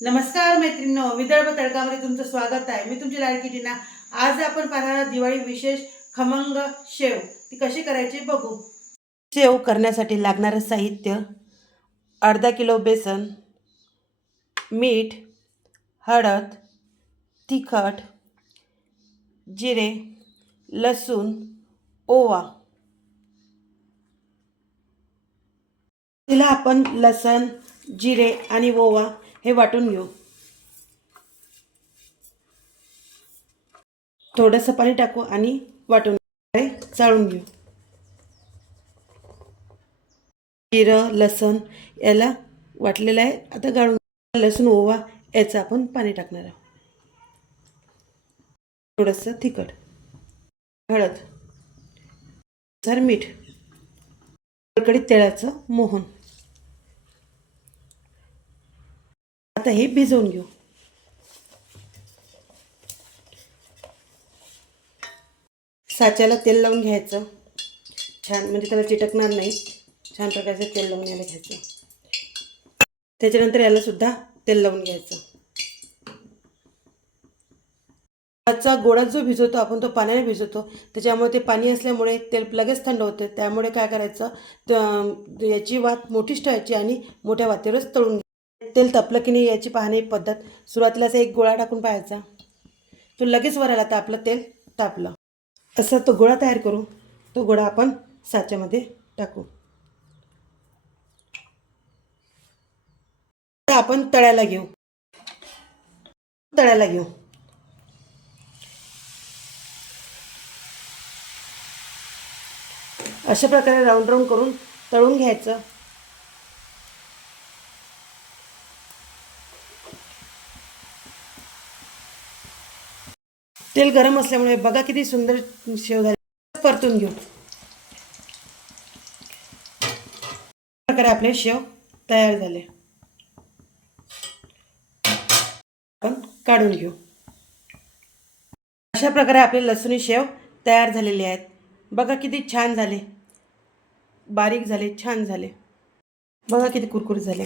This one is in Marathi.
नमस्कार मैत्रिणींनो, विदर्भ तडकामध्ये तुमचं स्वागत आहे. मी तुमची लाडकी टीना. आज आपण पाहणार दिवाळी विशेष खमंग शेव. ती कशी करायची बघू. शेव करण्यासाठी लागणारं साहित्य: अर्धा किलो बेसन, मीठ, हळद, तिखट, जिरे, लसूण, ओवा. तिला आपण लसण, जिरे आणि ओवा हे वाटून घेऊ. थोडंसं पाणी टाकू आणि वाटून चाळून घेऊ. जिरं, लसण याला वाटलेलं आहे. आता गाळून लसूण, ओवा याचं आपण पाणी टाकणार आहोत. थोडंसं तिखट, हळद, जर मीठ, कडकडीत तेलाचं मोहन. आता हे भिजवून घेऊ. साच्याला तेल लावून घ्यायचं छान, म्हणजे त्याला चिटकणार नाही. छान प्रकारचं तेल लावून यायला घ्यायचं. त्याच्यानंतर याला सुद्धा तेल लावून घ्यायचं. त्याचा गोळा जो भिजवतो आपण तो पाण्याने भिजवतो. त्याच्यामुळे ते पाणी असल्यामुळे तेल लगेच थंड होते. त्यामुळे काय करायचं, याची वात मोठीच ठेवायची आणि मोठ्या वातीवरच तळून घ्यायचं. तेल तापलं की नाही याची पाहणी पद्धत: सुरुवातीलाच एक गोळा टाकून पाहायचा, तो लगेच वर आला तर आपलं तेल तापलं. असं तो गोळा तयार करू. तो गोळा आपण साच्यामध्ये टाकू. आता आपण तळायला घेऊ. अशा प्रकारे राऊंड राऊंड करून तळून घ्यायचं. तेल गरम असल्यामुळे बघा किती सुंदर शेव झाली. परतून घेऊ. प्रकारे आपले शेव तयार झाले. आपण काढून घेऊ. अशा प्रकारे आपले लसूणी शेव तयार झालेले आहेत. बघा किती छान झाले, बारीक झाले, छान झाले. बघा किती कुरकुरीत झाले.